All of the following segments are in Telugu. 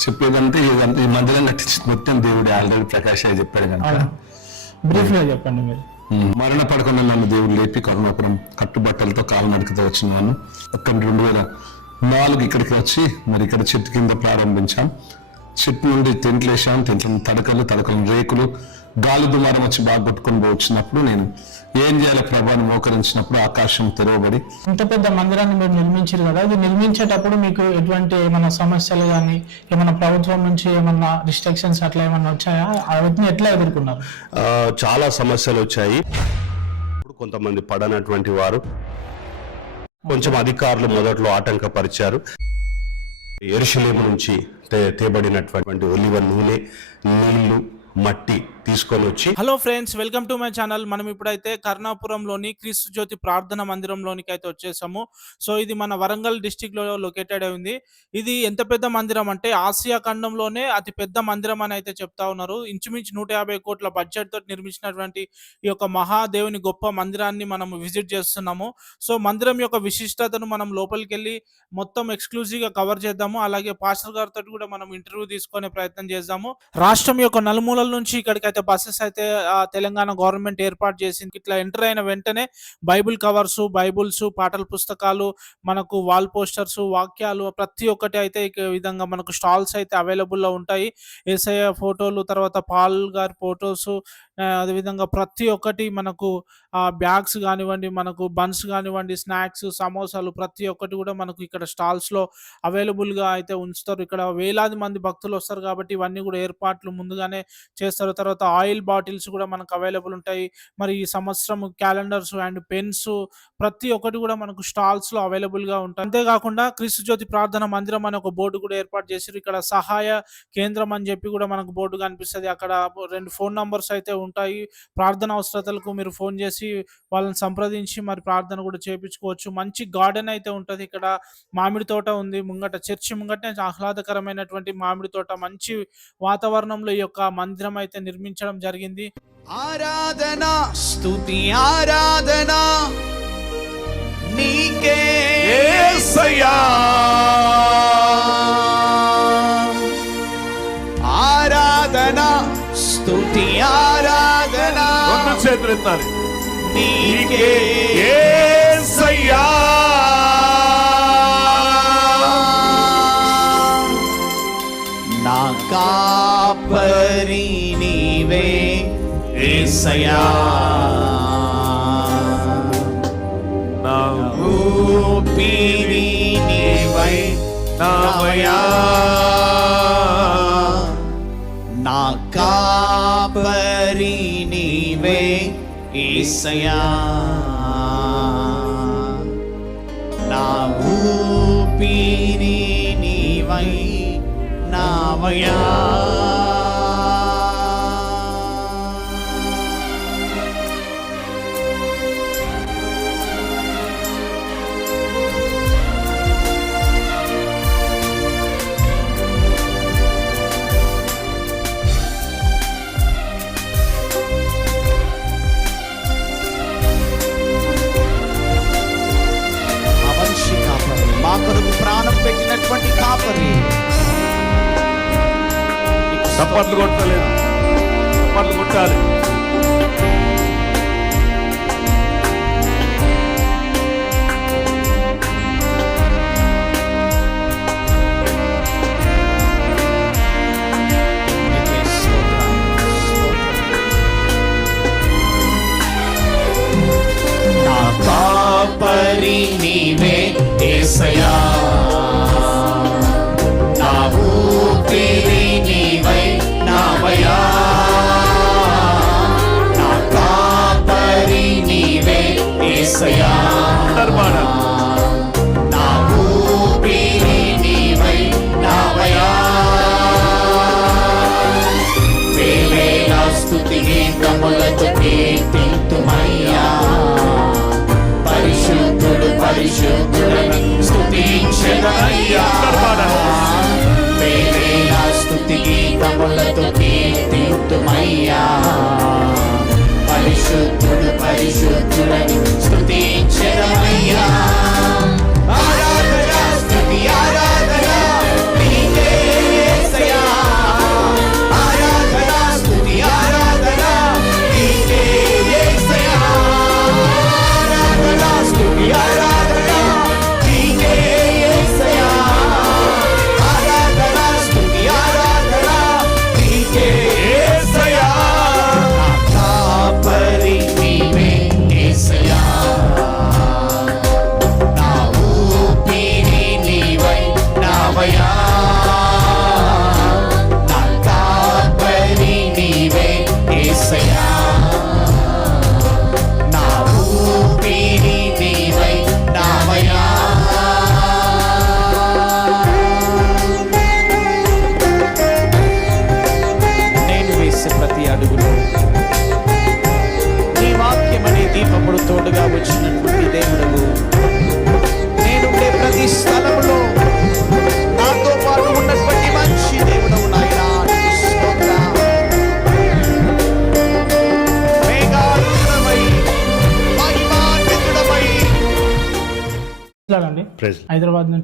చెప్పేదంటే ఇదంతా ఈ మందిరం కట్టించిన మొత్తం దేవుడు. ఆల్రెడీ ప్రకాష్ అయ్య చెప్పాడు కనుక. బ్రీఫ్గా చెప్పండి మీరు. మరణ పడకుండా నన్ను దేవుడు లేపి కరుణాపురం కట్టుబట్టలతో కాలినడకతో వచ్చినాను. అక్కడ రెండు వేల నాలుగు ఇక్కడికి వచ్చి మరి ఇక్కడ చెట్టు కింద ప్రారంభించాం. చెట్టు నుండి టెంట్లు వేసాం తడకలు తడకలు రేకులు గాలి దుమారం వచ్చి బాగా కొట్టుకొని వచ్చినప్పుడు నేను ఏం చేయాలి ప్రభాని మోకరించినప్పుడు ఆకాశం తెరవబడి ఇంత పెద్ద మందిరాన్ని మీరు నిర్మించారు కదా ఇది నిర్మించేటప్పుడు మీకు ఎటువంటి ఏమైనా సమస్యలు కానీ ఏమైనా ప్రభుత్వం నుంచి ఏమన్నా రిస్ట్రిక్షన్స్ అట్లా ఏమన్నా వచ్చాయా? వాటిని ఎట్లా ఎదుర్కొన్నారు? చాలా సమస్యలు వచ్చాయి. ఇప్పుడు కొంతమంది పడనటువంటి వారు కొంచెం అధికారులు మొదట్లో ఆటంకపరిచారు. ఎరుషలేము నుంచి తేబడినటువంటి ఒలివ నూనె నీళ్ళు మట్టి తీసుకొని వచ్చి hello friends welcome to my channel మనం ఇప్పుడైతే కర్ణాపురంలోని క్రీస్తు జ్యోతి ప్రార్థన మందిరంలోనికి అయితే వచ్చేసాము. సో ఇది మన వరంగల్ డిస్టిక్లో లొకేటెడ్ అయి ఉంది. ఇది ఎంత పెద్ద మందిరం అంటే ఆసియా ఖండంలోనే అతి పెద్ద మందిరం అని అయితే చెప్తా ఉన్నారు. ఇంచుమించు నూట యాభై కోట్ల బడ్జెట్ తోటి నిర్మించినటువంటి ఈ యొక్క మహాదేవుని గొప్ప మందిరాన్ని మనం విజిట్ చేస్తున్నాము. సో మందిరం యొక్క విశిష్టతను మనం లోపలికి వెళ్ళి మొత్తం ఎక్స్క్లూజివ్గా కవర్ చేద్దాము. అలాగే పాస్టర్ గారితో కూడా మనం ఇంటర్వ్యూ తీసుకునే ప్రయత్నం చేద్దాము. రాష్ట్రం యొక్క నలుమూలల నుంచి ఇక్కడికి అయితే బస్సెస్ అయితే తెలంగాణ గవర్నమెంట్ ఏర్పాటు చేసింది. ఇట్లా ఎంటర్ అయిన వెంటనే బైబిల్ కవర్స్ బైబుల్స్ పాటల పుస్తకాలు మనకు వాల్ పోస్టర్స్ వాక్యాలు ప్రతి ఒక్కటి అయితే ఈ విధంగా మనకు స్టాల్స్ అయితే అవైలబుల్లో ఉంటాయి. ఎస్ఐ ఫోటోలు తర్వాత పాల్ గారి ఫోటోస్ అదేవిధంగా ప్రతి ఒక్కటి మనకు ఆ బ్యాగ్స్ కానివ్వండి మనకు బన్స్ కానివ్వండి స్నాక్స్ సమోసాలు ప్రతి ఒక్కటి కూడా మనకు ఇక్కడ స్టాల్స్లో అవైలబుల్గా అయితే ఉంచుతారు. ఇక్కడ వేలాది మంది భక్తులు వస్తారు కాబట్టి ఇవన్నీ కూడా ఏర్పాట్లు ముందుగానే చేస్తారు. తర్వాత ఆయిల్ బాటిల్స్ కూడా మనకు అవైలబుల్ ఉంటాయి. మరి ఈ సంవత్సరం క్యాలెండర్స్ అండ్ పెన్స్ ప్రతి ఒక్కటి కూడా మనకు స్టాల్స్లో అవైలబుల్గా ఉంటాయి. అంతేకాకుండా క్రీస్తు జ్యోతి ప్రార్థన మందిరం అనే ఒక బోర్డు కూడా ఏర్పాటు చేశారు ఇక్కడ సహాయ కేంద్రం అని చెప్పి కూడా మనకు బోర్డు కనిపిస్తుంది. అక్కడ రెండు ఫోన్ నంబర్స్ అయితే ఉంటాయి. ప్రార్థన అవసరతలకు మీరు ఫోన్ చేసి వాళ్ళని సంప్రదించి మరి ప్రార్థన కూడా చేపించుకోవచ్చు. మంచి గార్డెన్ అయితే ఉంటది ఇక్కడ. మామిడి తోట ఉంది. ముంగట చర్చి ముంగట ఆహ్లాదకరమైనటువంటి మామిడి తోట. మంచి వాతావరణంలో ఈ యొక్క మందిరం అయితే నిర్మించడం జరిగింది. ఆరాధన స్తుతి ఆరాధన నీకే. యేసయ్యా. రెండు చేతులు ఎత్తాలి నీకే యేసయ్యా. నా కాపరి నీవే ఏసయా నా ఊపిరి నీవై నామయా. నా కాపరి నీవే ఏసయా నా ఊపిరి నీవై నావయా ఏసయా అందరు పాడాలి నా ఊపిరి నీవై నావయా. వేవేల స్తుతి గీతములతో కీర్తింతుమయ్యా. పరిశుద్ధుడు పరిశుద్ధుడని పాడాలి వేవేల స్తుతి గీతములతో కీర్తింతుమయ్యా. పరిశుద్ధుడు పరిశుద్ధుడని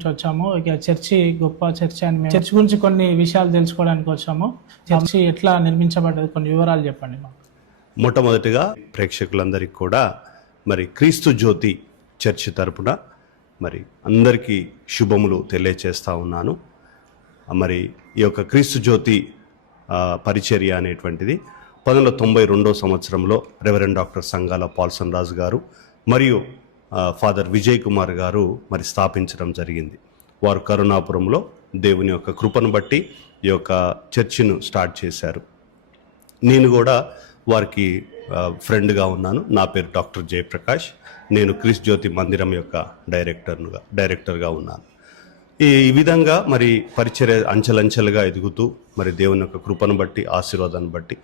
హైదరాబాద్ వచ్చాము. ఇక చర్చి గొప్ప చర్చి అని మేము చర్చి గురించి కొన్ని విషయాలు తెలుసుకోవడానికి వచ్చాము. చర్చి ఎట్లా నిర్మించబడ్డది కొన్ని వివరాలు చెప్పండి మాకు. మొట్టమొదటిగా ప్రేక్షకులందరికీ కూడా మరి క్రీస్తు జ్యోతి చర్చి తరపున మరి అందరికీ శుభములు తెలియచేస్తా ఉన్నాను. మరి ఈ యొక్క క్రీస్తు జ్యోతి పరిచర్య అనేటువంటిది పంతొమ్మిది వందల తొంభై రెండో సంవత్సరంలో reverend doctor Sangala Paulson Raju గారు మరియు ఫాదర్ విజయ్ కుమార్ గారు మరి స్థాపించడం జరిగింది. వారు కరుణాపురంలో దేవుని యొక్క కృపను బట్టి ఈ యొక్క చర్చిను స్టార్ట్ చేశారు. నేను కూడా వారికి ఫ్రెండ్గా ఉన్నాను. నా పేరు డాక్టర్ జయప్రకాష్. నేను క్రిస్ జ్యోతి మందిరం యొక్క డైరెక్టర్నుగా డైరెక్టర్గా ఉన్నాను. ఈ విధంగా మరి పరిచర్య అంచెలంచెలుగా ఎదుగుతూ మరి దేవుని యొక్క కృపను బట్టి ఆశీర్వాదాన్ని బట్టి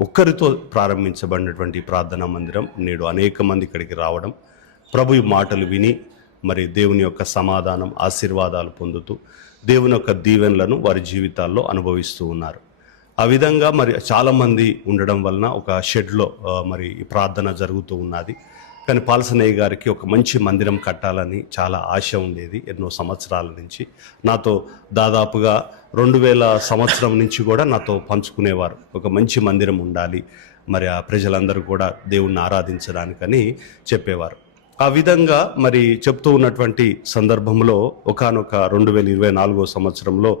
ఒక్కరితో ప్రారంభించబడినటువంటి ప్రార్థనా మందిరం నేడు అనేక మంది ఇక్కడికి రావడం ప్రభు మాటలు విని మరి దేవుని యొక్క సమాధానం ఆశీర్వాదాలు పొందుతూ దేవుని యొక్క దీవెనలను వారి జీవితాల్లో అనుభవిస్తూ ఉన్నారు. ఆ విధంగా మరి చాలామంది ఉండడం వలన ఒక షెడ్లో మరి ప్రార్థన జరుగుతూ ఉన్నది. కానీ పాలసనయ్య గారికి ఒక మంచి మందిరం కట్టాలని చాలా ఆశ ఉండేది ఎన్నో సంవత్సరాల నుంచి. నాతో దాదాపుగా రెండు వేల సంవత్సరం నుంచి కూడా నాతో పంచుకునేవారు. ఒక మంచి మందిరం ఉండాలి. మరి ఆ ప్రజలందరూ కూడా దేవుణ్ణి ఆరాధించడానికని చెప్పేవారు. ఆ విధంగా మరి చెప్తూ ఉన్నటువంటి సందర్భంలో ఒకానొక రెండు వేల ఇరవై నాలుగో సంవత్సరంలో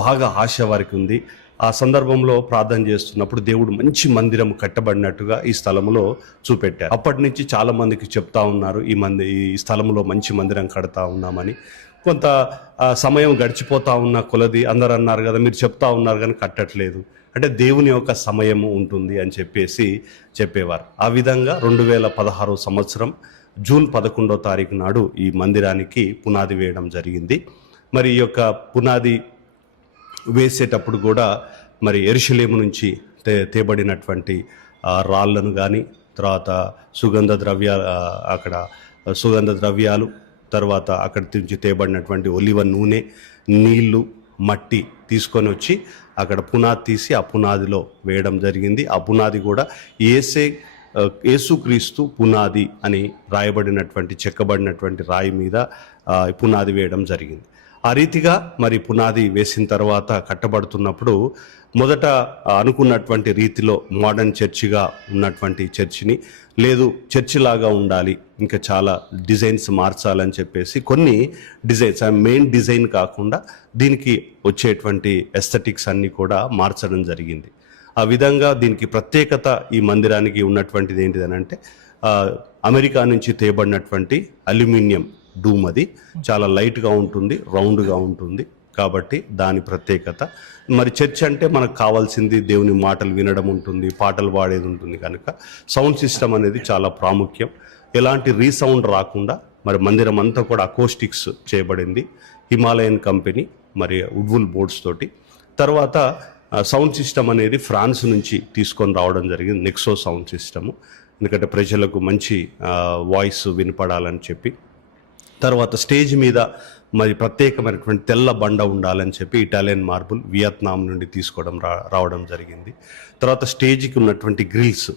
బాగా ఆశ వారికి ఉంది. ఆ సందర్భంలో ప్రార్థన చేస్తున్నప్పుడు దేవుడు మంచి మందిరం కట్టబడినట్టుగా ఈ స్థలంలో చూపెట్టారు. అప్పటి నుంచి చాలా మందికి చెప్తా ఉన్నారు ఈ మంది ఈ స్థలంలో మంచి మందిరం కడతా ఉన్నామని. కొంత సమయం గడిచిపోతా ఉన్న కొలది అందరు అన్నారు కదా మీరు చెప్తా ఉన్నారు కానీ కట్టట్లేదు. అంటే దేవుని యొక్క సమయము ఉంటుంది అని చెప్పేసి చెప్పేవారు. ఆ విధంగా రెండు వేల పదహారో సంవత్సరం జూన్ పదకొండో తారీఖు నాడు ఈ మందిరానికి పునాది వేయడం జరిగింది. మరి ఈ యొక్క పునాది వేసేటప్పుడు కూడా మరి ఎరుషలేము నుంచి తే తేబడినటువంటి రాళ్ళను రాళ్ళను కానీ తర్వాత సుగంధ ద్రవ్య అక్కడ సుగంధ ద్రవ్యాలు తర్వాత అక్కడి నుంచి తేబడినటువంటి ఒలివ నూనె నీళ్ళు మట్టి తీసుకొని వచ్చి అక్కడ పునాది తీసి ఆ పునాదిలో వేయడం జరిగింది. ఆ పునాది కూడా ఏసే యేసుక్రీస్తు పునాది అని రాయబడినటువంటి చెక్కబడినటువంటి రాయి మీద పునాది వేయడం జరిగింది. ఆ రీతిగా మరి పునాది వేసిన తర్వాత కట్టబడుతున్నప్పుడు మొదట అనుకున్నటువంటి రీతిలో మోడర్న్ చర్చిగా ఉన్నటువంటి చర్చిని లేదు చర్చి లాగా ఉండాలి ఇంకా చాలా డిజైన్స్ మార్చాలని చెప్పేసి కొన్ని డిజైన్స్ మెయిన్ డిజైన్ కాకుండా దీనికి వచ్చేటువంటి ఎస్థెటిక్స్ అన్నీ కూడా మార్చడం జరిగింది. ఆ విధంగా దీనికి ప్రత్యేకత ఈ మందిరానికి ఉన్నటువంటిది ఏంటిది అని అంటే అమెరికా నుంచి తేబడినటువంటి అల్యూమినియం డూమ్ అది. చాలా లైట్గా ఉంటుంది రౌండ్గా ఉంటుంది. కాబట్టి దాని ప్రత్యేకత. మరి చర్చ్ అంటే మనకు కావాల్సింది దేవుని మాటలు వినడం ఉంటుంది పాటలు పాడేది ఉంటుంది కనుక. సౌండ్ సిస్టమ్ అనేది చాలా ప్రాముఖ్యం. ఎలాంటి రీసౌండ్ రాకుండా మరి మందిరం అంతా కూడా అకోస్టిక్స్ చేయబడింది. హిమాలయన్ కంపెనీ మరి ఉడ్వుల్ బోర్డ్స్ తోటి. తర్వాత సౌండ్ సిస్టమ్ అనేది ఫ్రాన్స్ నుంచి తీసుకొని రావడం జరిగింది నెక్సో సౌండ్ సిస్టము. ఎందుకంటే ప్రజలకు మంచి వాయిస్ వినపడాలని చెప్పి. తర్వాత స్టేజ్ మీద మరి ప్రత్యేకమైనటువంటి తెల్ల బండ ఉండాలని చెప్పి ఇటాలియన్ మార్బుల్ వియత్నాం నుండి తీసుకోవడం రా రావడం జరిగింది. తర్వాత స్టేజ్కి ఉన్నటువంటి గ్రిల్స్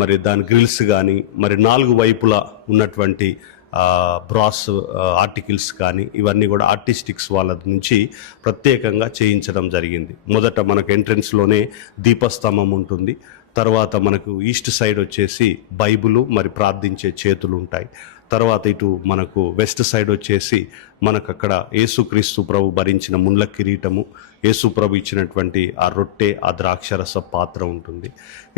మరి దాని గ్రిల్స్ కానీ మరి నాలుగు వైపులా ఉన్నటువంటి బ్రాస్ ఆర్టికల్స్ కానీ ఇవన్నీ కూడా ఆర్టిస్టిక్స్ వాళ్ళ నుంచి ప్రత్యేకంగా చేయించడం జరిగింది. మొదట మనకు ఎంట్రన్స్లోనే దీపస్తంభం ఉంటుంది. తర్వాత మనకు ఈస్ట్ సైడ్ వచ్చేసి బైబులు మరి ప్రార్థించే చేతులు ఉంటాయి. తర్వాత ఇటు మనకు వెస్ట్ సైడ్ వచ్చేసి మనకు అక్కడ యేసుక్రీస్తు ప్రభు భరించిన ముండ్ల కిరీటము యేసు ప్రభు ఇచ్చినటువంటి ఆ రొట్టె ఆ ద్రాక్షరస పాత్ర ఉంటుంది.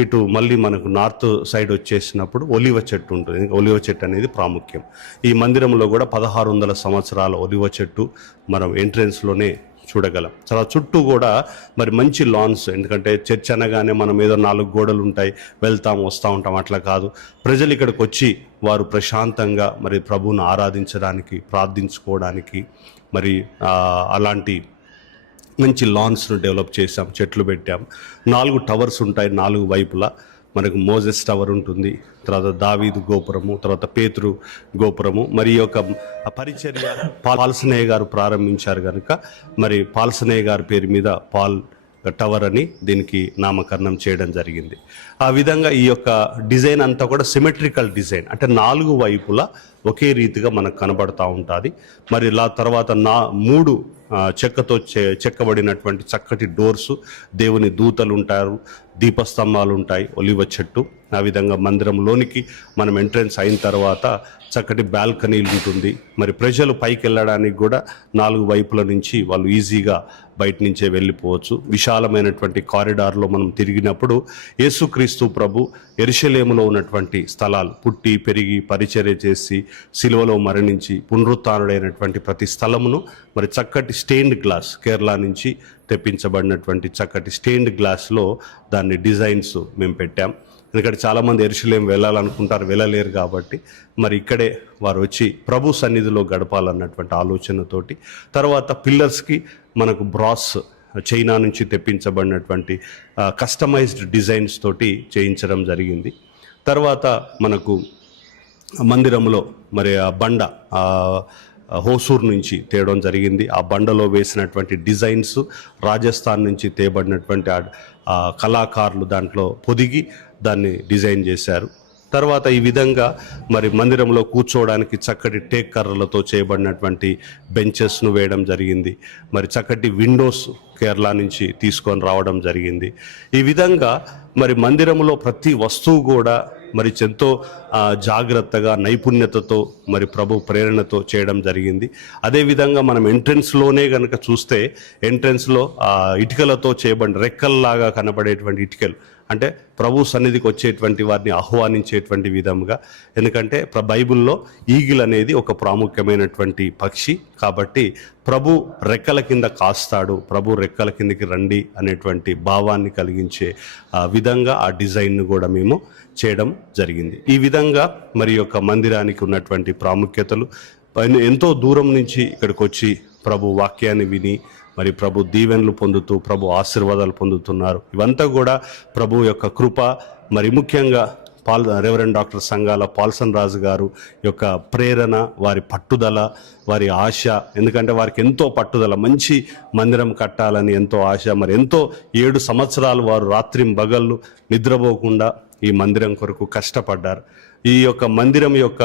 ఇటు మళ్ళీ మనకు నార్త్ సైడ్ వచ్చేసినప్పుడు ఒలివ చెట్టు ఉంటుంది. ఒలివ చెట్టు అనేది ప్రాముఖ్యం. ఈ మందిరంలో కూడా పదహారు వందల సంవత్సరాల ఒలివ చెట్టు మనం ఎంట్రెన్స్లోనే చూడగలం. చాలా చుట్టూ కూడా మరి మంచి లాన్స్ ఎందుకంటే చర్చ్ అనగానే మనం ఏదో నాలుగు గోడలు ఉంటాయి వెళ్తాం వస్తూ ఉంటాం అట్లా కాదు. ప్రజలు ఇక్కడికి వచ్చి వారు ప్రశాంతంగా మరి ప్రభువును ఆరాధించడానికి ప్రార్థించుకోవడానికి మరి అలాంటి మంచి లాన్స్ను డెవలప్ చేసాం చెట్లు పెట్టాం. నాలుగు టవర్స్ ఉంటాయి నాలుగు వైపులా. మనకు మోజెస్ టవర్ ఉంటుంది. తర్వాత దావీదు గోపురము తర్వాత పేతురు గోపురము. మరి యొక్క పరిచర్య పాల్సనయ్య గారు ప్రారంభించారు కనుక మరి పాల్సనయ్య గారి పేరు మీద పాల్ టవర్ అని దీనికి నామకరణం చేయడం జరిగింది. ఆ విధంగా ఈ యొక్క డిజైన్ అంతా కూడా సిమెట్రికల్ డిజైన్ అంటే నాలుగు వైపులా ఒకే రీతిగా మనకు కనబడతా ఉంటుంది. మరి ఇలా తర్వాత నా మూడు చెక్కతో చె చెక్కబడినటువంటి చక్కటి డోర్స్ దేవుని దూతలు ఉంటారు దీపస్తంభాలు ఉంటాయి ఒలివ చెట్టు. ఆ విధంగా మందిరంలోనికి మనం ఎంట్రన్స్ అయిన తర్వాత చక్కటి బాల్కనీలు ఉంటుంది. మరి ప్రజలు పైకి వెళ్ళడానికి కూడా నాలుగు వైపుల నుంచి వాళ్ళు ఈజీగా బయట నుంచే వెళ్ళిపోవచ్చు. విశాలమైనటువంటి కారిడార్లో మనం తిరిగినప్పుడు యేసుక్రీస్తు ప్రభు ఎరుషలేములో ఉన్నటువంటి స్థలాలు పుట్టి పెరిగి పరిచర్య చేసి సిలువలో మరణించి పునరుత్డైనటువంటి ప్రతి స్థలమును మరి చక్కటి స్టెయిన్డ్ గ్లాస్ కేరళ నుంచి తెప్పించబడినటువంటి చక్కటి స్టెయిన్డ్ గ్లాస్లో దాన్ని డిజైన్స్ మేము పెట్టాం. ఎందుకంటే చాలామంది ఎరుషులేం వెళ్ళాలనుకుంటారు వెళ్ళలేరు కాబట్టి మరి ఇక్కడే వారు వచ్చి ప్రభు సన్నిధిలో గడపాలన్నటువంటి ఆలోచనతోటి తర్వాత పిల్లర్స్కి మనకు బ్రాస్ చైనా నుంచి తెప్పించబడినటువంటి కస్టమైజ్డ్ డిజైన్స్ తోటి చేయించడం జరిగింది. తర్వాత మనకు మందిరంలో మరి ఆ బండ హోసూర్ నుంచి తేయడం జరిగింది. ఆ బండలో వేసినటువంటి డిజైన్స్ రాజస్థాన్ నుంచి తేబడినటువంటి కళాకారులు దాంట్లో పొదిగి దాన్ని డిజైన్ చేశారు. తర్వాత ఈ విధంగా మరి మందిరంలో కూర్చోవడానికి చక్కటి టేక్ కర్రలతో చేయబడినటువంటి బెంచెస్ను వేయడం జరిగింది. మరి చక్కటి విండోస్ కేరళ నుంచి తీసుకొని రావడం జరిగింది. ఈ విధంగా మరి మందిరంలో ప్రతి వస్తువు కూడా మరి ఎంతో జాగ్రత్తగా నైపుణ్యతతో మరి ప్రభు ప్రేరణతో చేయడం జరిగింది. అదేవిధంగా మనం ఎంట్రన్స్లోనే కనుక చూస్తే ఎంట్రన్స్లో ఇటుకలతో చేయబడిన రెక్కల్లాగా కనబడేటువంటి ఇటుకలు అంటే ప్రభు సన్నిధికి వచ్చేటువంటి వారిని ఆహ్వానించేటువంటి విధంగా ఎందుకంటే ప్ర బైబిల్లో ఈగిల్ అనేది ఒక ప్రాముఖ్యమైనటువంటి పక్షి. కాబట్టి ప్రభు రెక్కల కింద కాస్తాడు ప్రభు రెక్కల కిందకి రండి అనేటువంటి భావాన్ని కలిగించే ఆ విధంగా ఆ డిజైన్ను కూడా మేము చేయడం జరిగింది. ఈ విధంగా మరి యొక్క మందిరానికి ఉన్నటువంటి ప్రాముఖ్యతలు పైన ఎంతో దూరం నుంచి ఇక్కడికి వచ్చి ప్రభు వాక్యాన్ని విని మరి ప్రభు దీవెనలు పొందుతూ ప్రభు ఆశీర్వాదాలు పొందుతున్నారు. ఇవంతా కూడా ప్రభు యొక్క కృప మరి ముఖ్యంగా Paul reverend doctor Sanghala Paulson Raju గారు యొక్క ప్రేరణ వారి పట్టుదల వారి ఆశ. ఎందుకంటే వారికి ఎంతో పట్టుదల మంచి మందిరం కట్టాలని ఎంతో ఆశ. మరి ఎంతో ఏడు సంవత్సరాలు వారు రాత్రి బగళ్ళు నిద్రపోకుండా ఈ మందిరం కొరకు కష్టపడ్డారు. ఈ యొక్క మందిరం యొక్క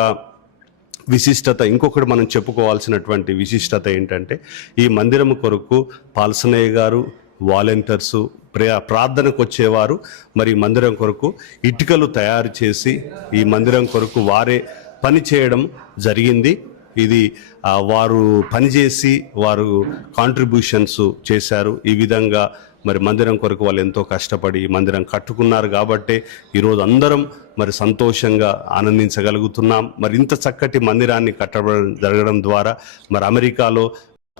విశిష్టత. ఇంకొకటి మనం చెప్పుకోవాల్సినటువంటి విశిష్టత ఏంటంటే ఈ మందిరం కొరకు పాల్సనయ్య గారు వాలంటీర్సు ప్రయా ప్రార్థనకు వచ్చేవారు మరి మందిరం కొరకు ఇటుకలు తయారు చేసి ఈ మందిరం కొరకు వారే పని చేయడం జరిగింది. ఇది వారు పనిచేసి వారు కాంట్రిబ్యూషన్స్ చేశారు. ఈ విధంగా మరి మందిరం కొరకు వాళ్ళు ఎంతో కష్టపడి మందిరం కట్టుకున్నారు కాబట్టే ఈరోజు అందరం మరి సంతోషంగా ఆనందించగలుగుతున్నాం. మరి ఇంత చక్కటి మందిరాన్ని కట్టడం జరగడం ద్వారా మరి అమెరికాలో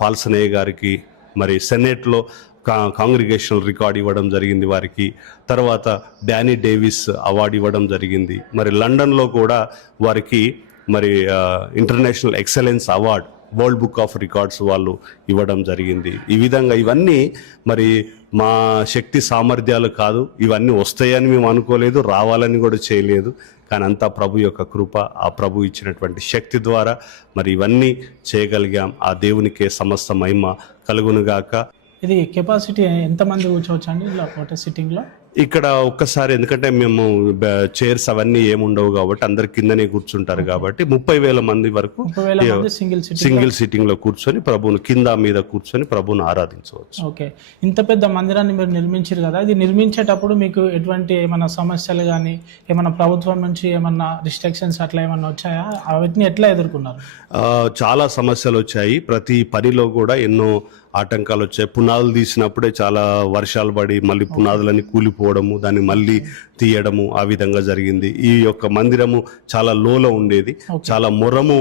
పాల్సనయ్య గారికి మరి సెనేట్లో కా కాంగ్రిగేషనల్ రికార్డ్ ఇవ్వడం జరిగింది వారికి. తర్వాత డానీ డేవిస్ అవార్డు ఇవ్వడం జరిగింది. మరి లండన్లో కూడా వారికి మరి international excellence award world book of records వాళ్ళు ఇవ్వడం జరిగింది. ఈ విధంగా ఇవన్నీ మరి మా శక్తి సామర్థ్యాలు కాదు ఇవన్నీ వస్తాయని మేము అనుకోలేదు రావాలని కూడా చేయలేదు. కానీ అంతా ప్రభు యొక్క కృప ఆ ప్రభు ఇచ్చినటువంటి శక్తి ద్వారా మరి ఇవన్నీ చేయగలిగాం. ఆ దేవునికే సమస్త మహిమ కలుగునుగాక. ఇది కెపాసిటీ ఎంతమంది కూర్చోవచ్చు అండి ఇలా సిట్టింగ్లో ఇక్కడ ఒక్కసారి ఎందుకంటే మేము చైర్స్ అవన్నీ ఏముండవు కాబట్టి అందరి కిందనే కూర్చుంటారు కాబట్టి ముప్పై వేల మంది వరకు సింగిల్ సిట్టింగ్లో కూర్చొని ప్రభువును కింద మీద కూర్చొని ప్రభువును ఆరాధించవచ్చు. ఓకే. ఇంత పెద్ద మందిరాన్ని మీరు నిర్మించారు కదా ఇది నిర్మించేటప్పుడు మీకు ఎటువంటి ఏమైనా సమస్యలు కానీ ఏమైనా ప్రభుత్వం నుంచి ఏమన్నా రిస్ట్రిక్షన్స్ అట్లా ఏమన్నా వచ్చాయా? వాటిని ఎట్లా ఎదుర్కొన్నారు? చాలా సమస్యలు వచ్చాయి. ప్రతి పనిలో కూడా ఎన్నో ఆటంకాలు వచ్చాయి. పునాదులు తీసినప్పుడే చాలా వర్షాలు పడి మళ్ళీ పునాదులన్నీ కూలిపోవడము దాన్ని మళ్ళీ తీయడము ఆ విధంగా జరిగింది. ఈ యొక్క మందిరము చాలా లోలో ఉండేది. చాలా మొరము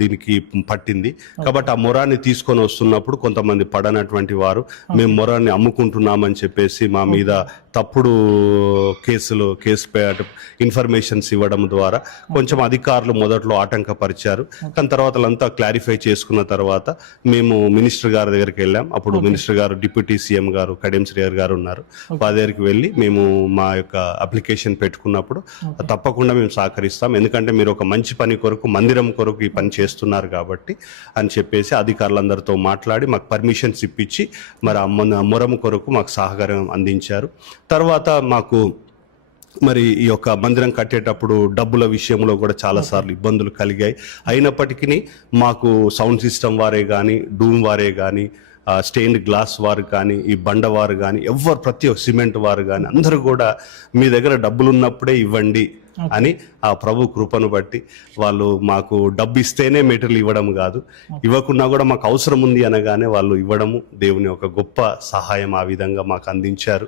దీనికి పట్టింది. కాబట్టి ఆ మొరాన్ని తీసుకొని వస్తున్నప్పుడు కొంతమంది పడనటువంటి వారు మేము మొరాన్ని అమ్ముకుంటున్నామని చెప్పేసి మా మీద తప్పుడు కేసులు కేసు ఇన్ఫర్మేషన్స్ ఇవ్వడం ద్వారా కొంచెం అధికారులు మొదట్లో ఆటంకపరిచారు. కానీ తర్వాత అంతా క్లారిఫై చేసుకున్న తర్వాత మేము మినిస్టర్ గారి దగ్గరికి వెళ్ళాం. అప్పుడు మినిస్టర్ గారు డిప్యూటీ సీఎం గారు కడియం శ్రీహర్ గారు ఉన్నారు. వారి దగ్గరికి వెళ్ళి మేము మా యొక్క అప్లికేషన్ పెట్టుకున్నప్పుడు తప్పకుండా మేము సహకరిస్తాం. ఎందుకంటే మీరు ఒక మంచి పని కొరకు మందిరం కొరకు ఈ పని చేస్తున్నారు కాబట్టి అని చెప్పేసి అధికారులందరితో మాట్లాడి మాకు పర్మిషన్స్ ఇప్పించి మరి మొరం కొరకు మాకు సహకారం అందించారు. తర్వాత మాకు మరి ఈ యొక్క మందిరం కట్టేటప్పుడు డబ్బుల విషయంలో కూడా చాలా సార్లు ఇబ్బందులు కలిగాయి. అయినప్పటికీ మాకు సౌండ్ సిస్టమ్ వారే కానీ డూమ్ వారే కానీ స్టెయిన్డ్ గ్లాస్ వారు కానీ ఈ బండ వారు కానీ ఎవరు ప్రతి ఒక్క సిమెంట్ వారు కానీ అందరూ కూడా మీ దగ్గర డబ్బులు ఉన్నప్పుడే ఇవ్వండి అని ఆ ప్రభు కృపను బట్టి వాళ్ళు మాకు డబ్బు ఇస్తేనే మెటీరియల్ ఇవ్వడం కాదు. ఇవ్వకున్నా కూడా మాకు అవసరం ఉంది అనగానే వాళ్ళు ఇవ్వడము దేవుని ఒక గొప్ప సహాయం ఆ విధంగా మాకు అందించారు.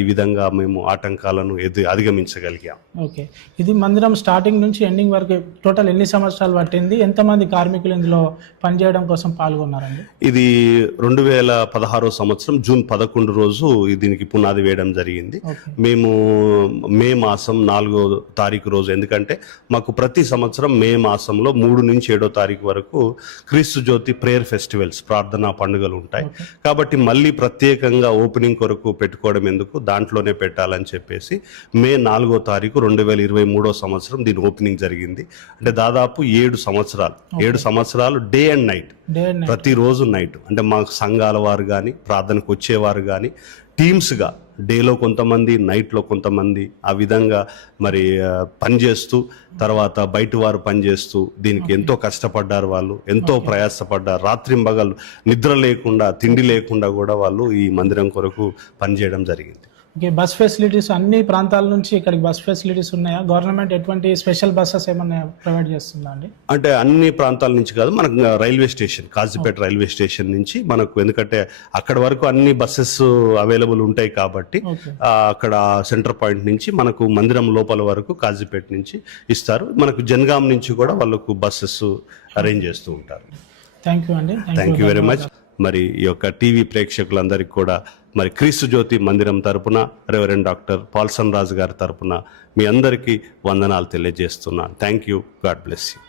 ఈ విధంగా మేము ఆటంకాలను ఎదు అధిగమించగలిగాం. ఓకే. ఇది మందిరం స్టార్టింగ్ నుంచి ఎండింగ్ వరకు టోటల్ ఎన్ని సంవత్సరాలు పట్టింది? ఎంతమంది కార్మికులు ఇందులో పనిచేయడం కోసం పాల్గొన్నారండి? ఇది రెండు వేల పదహారో సంవత్సరం జూన్ పదకొండు రోజు దీనికి పునాది వేయడం జరిగింది. మేము మే మాసం నాలుగో తారీఖు రోజు ఎందుకంటే మాకు ప్రతి సంవత్సరం మే మాసంలో మూడు నుంచి ఏడో తారీఖు వరకు క్రీస్తు జ్యోతి ప్రేయర్ ఫెస్టివల్స్ ప్రార్థనా పండుగలు ఉంటాయి. కాబట్టి మళ్ళీ ప్రత్యేకంగా ఓపెనింగ్ కొరకు పెట్టుకోవడం ఎందుకు దాంట్లోనే పెట్టాలని చెప్పేసి మే నాలుగో తారీఖు రెండు వేల ఇరవై మూడో సంవత్సరం దీని ఓపెనింగ్ జరిగింది. అంటే దాదాపు ఏడు సంవత్సరాలు. ఏడు సంవత్సరాలు day and night. Day and night. ప్రతిరోజు నైట్. అంటే మాకు సంఘాల వారు కానీ ప్రార్థనకు వచ్చేవారు కానీ టీమ్స్గా డేలో కొంతమంది నైట్లో కొంతమంది ఆ విధంగా మరి పనిచేస్తూ తర్వాత బయట వారు పనిచేస్తూ దీనికి ఎంతో కష్టపడ్డారు వాళ్ళు ఎంతో ప్రయాసపడ్డారు. రాత్రింబగలు నిద్ర లేకుండా తిండి లేకుండా కూడా వాళ్ళు ఈ మందిరం కొరకు పనిచేయడం జరిగింది. ఓకే బస్ ఫెసిలిటీస్ అన్ని ప్రాంతాల నుంచి ఇక్కడికి బస్ ఫెసిలిటీస్ ఉన్నాయా? గవర్నమెంట్ ఎటువంటి స్పెషల్ బస్సెస్ ఏమైనా ప్రొవైడ్ చేస్తుందా అండి? అంటే అన్ని ప్రాంతాల నుంచి కాదు మనకు railway station Kazipet railway station నుంచి మనకు ఎందుకంటే అక్కడ వరకు అన్ని బస్సెస్ అవైలబుల్ ఉంటాయి కాబట్టి అక్కడ సెంటర్ పాయింట్ నుంచి మనకు మందిరం లోపల వరకు కాజీపేట నుంచి ఇస్తారు. మనకు జనగాం నుంచి కూడా వాళ్ళకు బస్సెస్ అరేంజ్ చేస్తూ ఉంటారు. థ్యాంక్ యూ అండి. థ్యాంక్ యూ వెరీ మచ్ మరి ఈ యొక్క టీవీ ప్రేక్షకులందరికీ కూడా మరి క్రీస్తు జ్యోతి మందిరం తరపున రెవరెండ్ డాక్టర్ పాల్సన్ రాజు గారి తరపున మీ అందరికీ వందనాలు తెలియజేస్తున్నాను. Thank you God bless you